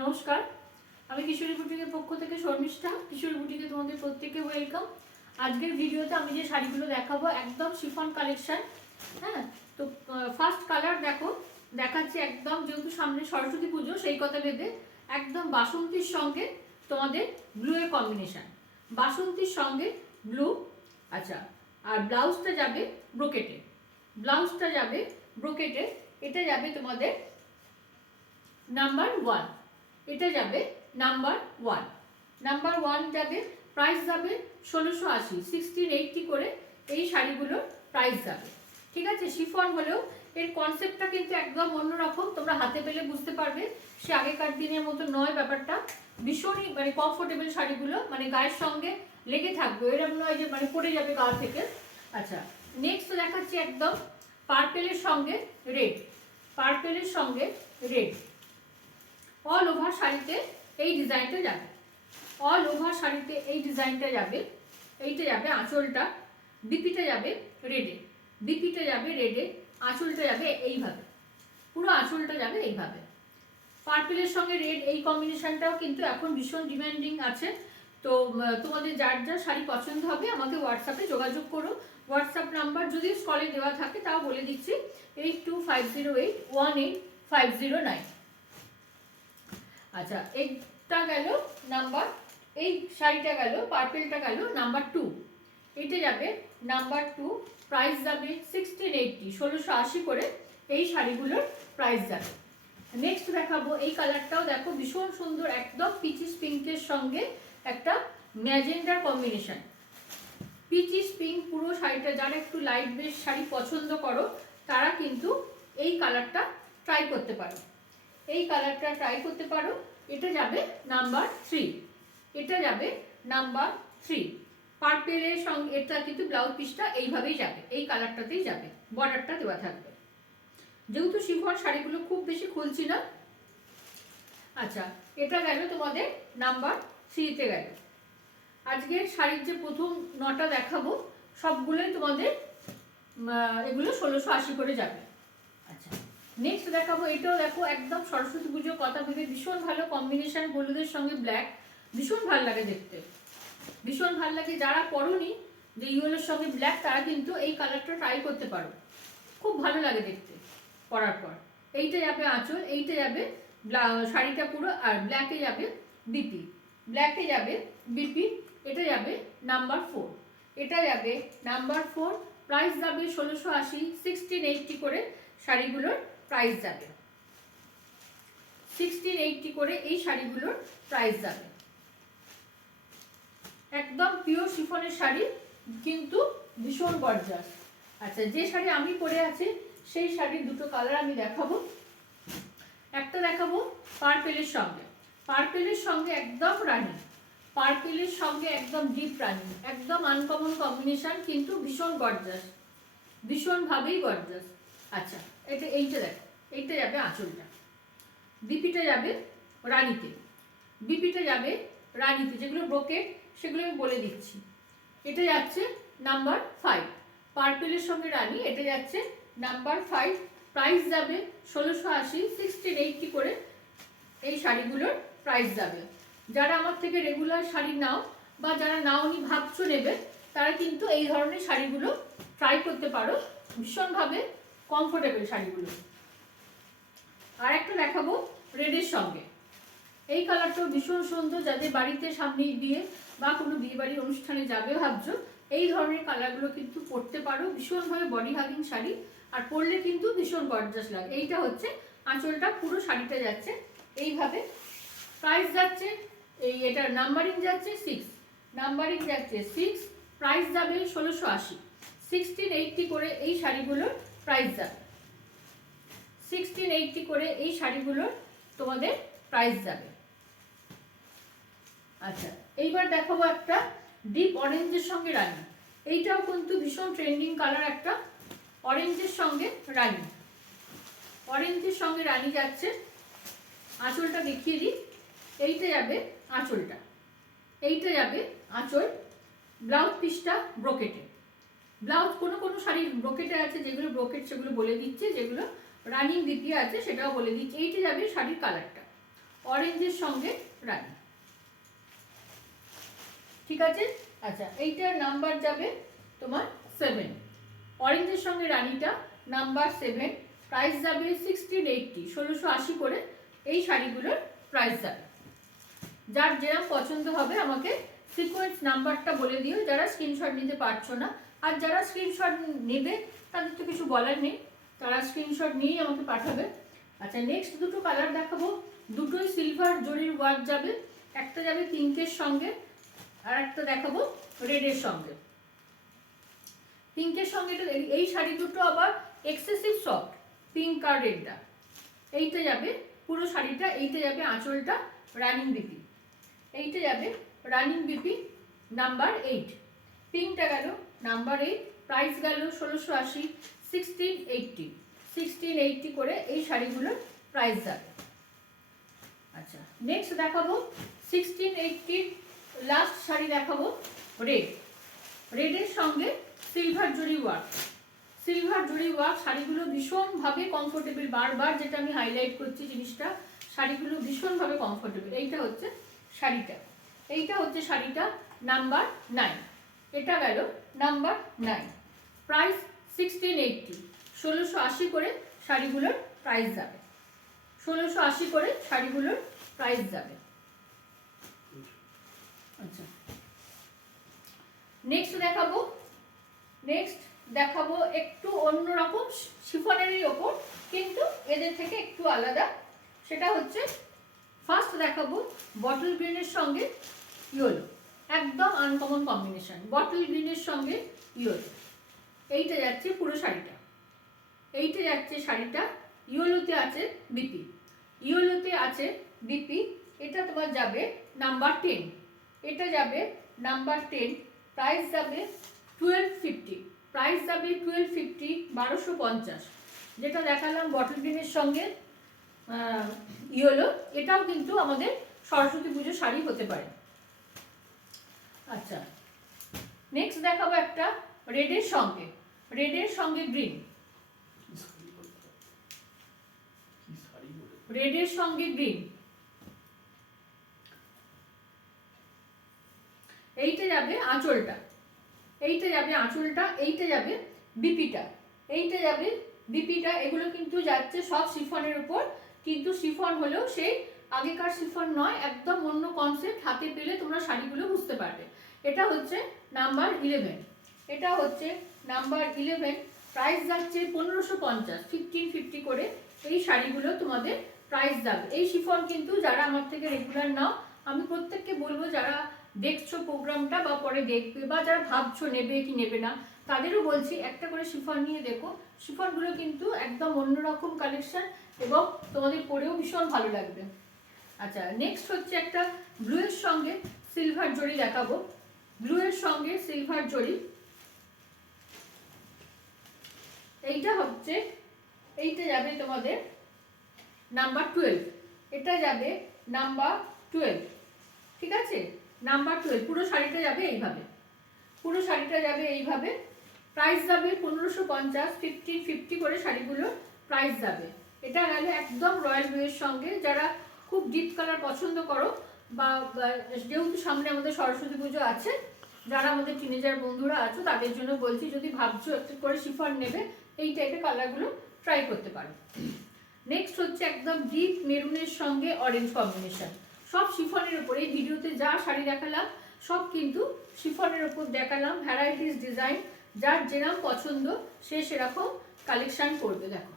নমস্কার, আমি কিশোরী বুটিকের পক্ষ থেকে শর্মিষ্ঠা। কিশোরী বুটিকে তোমাদের প্রত্যেককে ওয়েলকাম। আজকের ভিডিওতে আমি যে শাড়িগুলো দেখাবো একদম শিফন কালেকশন। হ্যাঁ, তো ফার্স্ট কালার দেখাচ্ছি একদম, যেহেতু সামনে সরস্বতী পুজো সেই কথা ভেবে একদম বাসন্তীর সঙ্গে তোমাদের ব্লু এর কম্বিনেশন। বাসন্তীর সঙ্গে ব্লু। আচ্ছা, আর ব্লাউজটা যাবে ব্রোকেটে। ব্লাউজটা যাবে ব্রোকেটে। এটা যাবে তোমাদের নাম্বার 1। এটা যাবে নাম্বার 1। নাম্বার 1 যাবে, প্রাইস যাবে 1680, 1680 করে এই শাড়িগুলোর প্রাইস যাবে। ঠিক আছে, শিফন হলেও এর কনসেপ্টটা কিন্তু একদম অন্যরকম, তোমরা হাতে পেলে বুঝতে পারবে। সে আগেকার দিনের মতো নয় ব্যাপারটা, ভীষণই মানে কমফোর্টেবল শাড়িগুলো, মানে গায়ের সঙ্গে লেগে থাকবে, এরকম নয় যে মানে পড়ে যাবে গা থেকে। আচ্ছা, নেক্সট দেখাচ্ছি একদম পার্পেলের সঙ্গে রেড। পার্পেলের সঙ্গে রেড। অল ওভার শাড়িতে এই ডিজাইনটা যাবে। অল ওভার শাড়িতে এই ডিজাইনটা যাবে। এইটা যাবে আঁচলটা, বিপিটা যাবে রেডে। বিপিটা যাবে রেডে, আঁচলটা যাবে এইভাবে, পুরো আঁচলটা যাবে এইভাবে। পার্পেলের সঙ্গে রেড এই কম্বিনেশনটাও কিন্তু এখন ভীষণ ডিমান্ডিং আছে। তো তোমাদের যার যা শাড়ি পছন্দ হবে আমাকে হোয়াটসঅ্যাপে যোগাযোগ করো। হোয়াটসঅ্যাপ নাম্বার যদি স্ক্রলে দেওয়া থাকে তাও বলে দিচ্ছি, 8250818509। আচ্ছা, এইটা গেল নাম্বার, এই শাড়িটা গেল, পার্পেলটা গেল নাম্বার 2। এটা যাবে নাম্বার 2, প্রাইস যাবে 1680, 1680 করে এই শাড়িগুলোর প্রাইস যাবে। নেক্সট দেখাবো এই কালারটাও দেখো ভীষণ সুন্দর, একদম পিচিস পিঙ্কের সঙ্গে একটা ম্যাজেন্ডার কম্বিনেশন। পিচিস পিঙ্ক পুরো শাড়িটা, যারা একটু লাইট বেস শাড়ি পছন্দ করো তারা কিন্তু এই কালারটা ট্রাই করতে পারো। এই কালারটা ট্রাই করতে পারো। এটা যাবে নাম্বার 3। এটা যাবে নাম্বার 3। পার্পেলের সঙ্গে এটা কিন্তু ব্লাউজ পিসটা এইভাবেই যাবে, এই কালারটাতেই যাবে, বর্ডারটা দেওয়া থাকবে। যেহেতু শিফন শাড়িগুলো খুব বেশি খুলছি না। আচ্ছা, এটা গেল তোমাদের নাম্বার 3তে গেল। আজকের শাড়ির যে প্রথম 9টা দেখাবো সবগুলোই তোমাদের এগুলো 1680 করে যাবে। আচ্ছা, নেক্সট দেখাবো, এটাও দেখো একদম সরস্বতী পুজোর কথা ভেবে ভীষণ ভালো কম্বিনেশন, হলুদের সঙ্গে ব্ল্যাক, ভীষণ ভালো লাগে দেখতে, ভীষণ ভালো লাগে। যারা পরনি যে ইয়েলোর সঙ্গে ব্ল্যাক তারা কিন্তু এই কালারটা ট্রাই করতে পারো, খুব ভালো লাগে দেখতে পরার পর। এইটা যাবে আঁচল, এইটা যাবে শাড়িটা পুরো, আর ব্ল্যাকে যাবে বিপি, ব্ল্যাকে যাবে বিপি। এটা যাবে নাম্বার 4। এটা যাবে নাম্বার 4, প্রাইস যাবে 1680, 1680 করে শাড়িগুলোর প্রাইস যাবে। 1680 করে এই শাড়িগুলোর প্রাইস যাবে। একদম পিওর শিফনের শাড়ি, কিন্তু ভীষণ গর্জাস। আচ্ছা, যে শাড়ি আমি পরে আছি সেই শাড়ির দুটো কালার আমি দেখাবো। একটা দেখাবো পার্পেলের সঙ্গে, পার্পেলের সঙ্গে একদম রানী, পার্পেলের সঙ্গে একদম ডিপ রানী, একদম আনকমন কম্বিনেশন, কিন্তু ভীষণ গর্জাস, ভীষণভাবেই গর্জাস। আচ্ছা, এইটা দেখো, এইটা যাবে আঁচলটা, বিপিটা যাবে রানীতে, বিপিটা যাবে রানীতে, যেগুলো ব্রোকেট সেগুলো আমি বলে দিচ্ছি। এটা যাচ্ছে নাম্বার 5, পার্পেলের সঙ্গে রানী, এটা যাচ্ছে নাম্বার 5। প্রাইস যাবে 1680, 1680 করে এই শাড়িগুলোর প্রাইস যাবে। যারা আমার থেকে রেগুলার শাড়ি নাও বা যারা নাওনি ভাবছো নেবে, তারা কিন্তু এই ধরনের শাড়িগুলো ট্রাই করতে পারো, ভীষণভাবে কমফোর্টেবল শাড়িগুলো। আর একটা দেখাবো রেডের সঙ্গে, এই কালারটাও ভীষণ সুন্দর। যাদের বাড়িতে সামনে বিয়ে বা কোনো বিয়ে বাড়ির অনুষ্ঠানে যাবে ভাবছো, এই ধরনের কালারগুলো কিন্তু পরতে পারো, ভীষণভাবে বডি হাগিং শাড়ি, আর পরলে কিন্তু ভীষণ গর্জাস লাগে। এইটা হচ্ছে আঁচলটা, পুরো শাড়িটা যাচ্ছে এইভাবে। প্রাইস যাচ্ছে এটার নাম্বারিং যাচ্ছে 6, নাম্বারিং যাচ্ছে 6, প্রাইস যাবে 1680, 1680 করে এই শাড়িগুলোর প্রাইস যাবে। 1680 করে এই শাড়িগুলোর তোমাদের প্রাইস যাবে। আচ্ছা, এইবার দেখাবো একটা ডিপ অরেঞ্জের সঙ্গে রানী। এইটাও কিন্তু ভীষণ ট্রেন্ডিং কালার, একটা অরেঞ্জের সঙ্গে রানী, অরেঞ্জের সঙ্গে রানী যাচ্ছে। আঁচলটা দেখিয়ে দিই, এইটা যাবে আঁচলটা, এইটা যাবে আঁচল। ব্লাউজ পিসটা ব্রোকেটে, ব্লাউজ কোনো কোনো শাড়ির ব্রোকেটে আছে, যেগুলো ব্রোকেট সেগুলো বলে দিচ্ছে, যেগুলো রানিং দ্বিতীয় আছে সেটাও বলে দিচ্ছে। এইটা যাবে শাড়ির কালারটা, অরেঞ্জের সঙ্গে রানী। ঠিক আছে? আচ্ছা, এইটার নাম্বার যাবে তোমার 7। অরেঞ্জের সঙ্গে রানীটা নাম্বার 7, প্রাইস যাবে 1680, 1680 করে এই শাড়িগুলোর প্রাইস যাবে। যার যেরকম পছন্দ হবে আমাকে সিকোয়েন্স নাম্বারটা বলে দিও, যারা স্ক্রিনশট নিতে পারছো না। আর যারা স্ক্রিনশট নেবে তাদের তো কিছু বলার নেই, তারা স্ক্রিনশট নিয়েই আমাকে পাঠাবে। আচ্ছা, নেক্সট দুটো কালার দেখাবো, দুটোই সিলভার জরির ওয়ার্ক যাবে। একটা যাবে পিঙ্কের সঙ্গে, আর একটা দেখাবো রেডের সঙ্গে। পিঙ্কের সঙ্গে এই শাড়ি দুটো আবার এক্সেসিভ সফট, পিঙ্ক আর রেডটা। এইটা যাবে পুরো শাড়িটা, এইটা যাবে আঁচলটা রানিং বিপি, এইটা যাবে রানিং বিপি নাম্বার 8। পিঙ্কটা গেল নাম্বার 8, প্রাইস গেল 1680, 1680, 1680 করে এই শাড়িগুলোর প্রাইস যাবে। আচ্ছা, নেক্সট দেখাবো 1680 লাস্ট শাড়ি দেখাবো রেড। রেডের সঙ্গে সিলভার জরি ওয়ার্ক। সিলভার জরি ওয়ার্ক শাড়িগুলো ভীষণভাবে কমফোর্টেবল, বারবার যেটা আমি হাইলাইট করছি জিনিসটা, শাড়িগুলো ভীষণভাবে কমফোর্টেবল। এইটা হচ্ছে শাড়িটা, এইটা হচ্ছে শাড়িটা নাম্বার 9। এটা গেল নাম্বার 9, প্রাইস 1680, 1680 করে শাড়িগুলোর প্রাইস যাবে। 1680 করে শাড়িগুলোর প্রাইস যাবে। আচ্ছা, নেক্সট দেখাবো একটু অন্যরকম শিফনেরই ওপর, কিন্তু এদের থেকে একটু আলাদা। সেটা হচ্ছে ফার্স্ট দেখাবো বটল গ্রিনের সঙ্গে ইয়েলো, একদম আনকমন কম্বিনেশন, বটল গ্রিনের সঙ্গে ইয়েলো। এইটা যাচ্ছে পুরো শাড়িটা, এইটা যাচ্ছে শাড়িটা ইয়েলোতে আছে বিপি, ইয়েলোতে আছে বিপি। এটা তোমার যাবে নাম্বার 10, এটা যাবে নাম্বার 10, প্রাইস যাবে 1250, প্রাইস যাবে 1250, 1250। যেটা দেখালাম বটল গ্রিনের সঙ্গে ইয়েলো, এটাও কিন্তু আমাদের সরস্বতী পুজোর শাড়ি হতে পারে। আচ্ছা, নেক্সট দেখাবো একটা রেডের সঙ্গে, রেডের সঙ্গে গ্রিন, রেডের সঙ্গে গ্রিন। এইটা যাবে আঁচলটা, এইটা যাবে আঁচলটা, এইটা যাবে বিপিটা, এইটা যাবে বিপিটা। এগুলো কিন্তু যাচ্ছে সব শিফনের উপর, কিন্তু শিফন হলেও সেই আগেকার শিফন নয়, একদম অন্য কনসেপ্ট। হাতে পেলে তোমরা শাড়িগুলো বুঝতে পারবে। এটা হচ্ছে নাম্বার 11, এটা হচ্ছে নাম্বার 11, প্রাইস যাচ্ছে 1550, 1550 করে এই শাড়িগুলো তোমাদের প্রাইস যাবে। এই শিফন কিন্তু যারা আমার থেকে রেগুলার নাও, আমি প্রত্যেককে বলবো যারা দেখছো প্রোগ্রামটা বা পরে দেখবে, বা যারা ভাবছো নেবে কি নেবে না, তাদেরও বলছি একটা করে শিফন নিয়ে দেখো। শিফনগুলো কিন্তু একদম অন্যরকম কালেকশন এবং তোমাদের পরেও ভীষণ ভালো লাগবে। আচ্ছা, নেক্সট হচ্ছে একটা ব্লুয়ের সঙ্গে সিলভার জরি দেখাবো, ব্লুয়ের সঙ্গে সিলভার জরি। এইটা হচ্ছে, এইটা যাবে তোমাদের নাম্বার 12, এটা যাবে নাম্বার 12। ঠিক আছে, নাম্বার 12, পুরো শাড়িটা যাবে এইভাবে, পুরো শাড়িটা যাবে এইভাবে। প্রাইস যাবে 1550, 1550 করে শাড়িগুলোর প্রাইস যাবে। এটা গেল একদম রয়্যাল ব্লুয়ের সঙ্গে। যারা খুব ডিপ কালার পছন্দ করো, বা যেহেতু সামনে আমাদের সরস্বতী পুজো আছে, যারা আমাদের টিনেজার বন্ধুরা আছো তাদের জন্য বলছি, যদি ভাবছো একটু করে শিফন নেবে, এই টাইপের কালারগুলো ট্রাই করতে পারো। নেক্সট হচ্ছে একদম ডিপ মেরুনের সঙ্গে অরেঞ্জ কম্বিনেশন। সব শিফনের উপর, এই ভিডিওতে যা শাড়ি দেখালাম সব কিন্তু শিফনের উপর দেখালাম, ভ্যারাইটিস ডিজাইন। যার যেরকম পছন্দ সে সেরকম কালেকশন করবে। দেখো,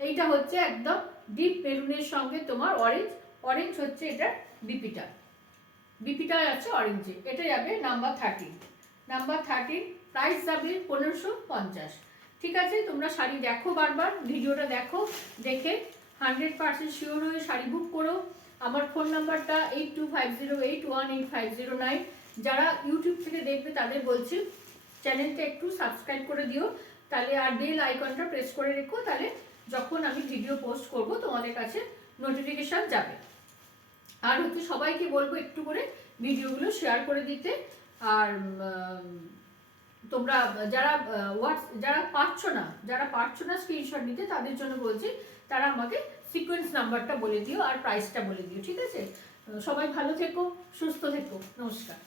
এইটা হচ্ছে একদম ডিপ মেরুনের সঙ্গে তোমার অরেঞ্জ, অরেঞ্জ হচ্ছে এটা বিপিটা, বিপিটা আছে অরেঞ্জে। এটা যাবে নাম্বার 13, নাম্বার 13, প্রাইস যাবে 1550। ঠিক আছে, তোমরা শাড়ি দেখো, বারবার ভিডিওটা দেখো, দেখে 100% শিওর হয়ে শাড়ি বুক করো। আমার ফোন নাম্বারটা 8250818509। যারা ইউটিউব থেকে দেখবে তাদের বলছি চ্যানেলটা একটু সাবস্ক্রাইব করে দিও, তাহলে আর বেল আইকনটা প্রেস করে রেখো, তাহলে যখন আমি ভিডিও পোস্ট করব তোমাদের কাছে নোটিফিকেশান যাবে। আর হচ্ছে সবাইকে বলবো একটু করে ভিডিওগুলো শেয়ার করে দিতে। আর তোমরা যারা পারছো না স্ক্রিনশট নিতে, তাদের জন্য বলছি তারা আমাকে সিকোয়েন্স নাম্বারটা বলে দিও আর প্রাইসটা বলে দিও, ঠিক আছে? সবাই ভালো থেকো, সুস্থ থেকো, নমস্কার।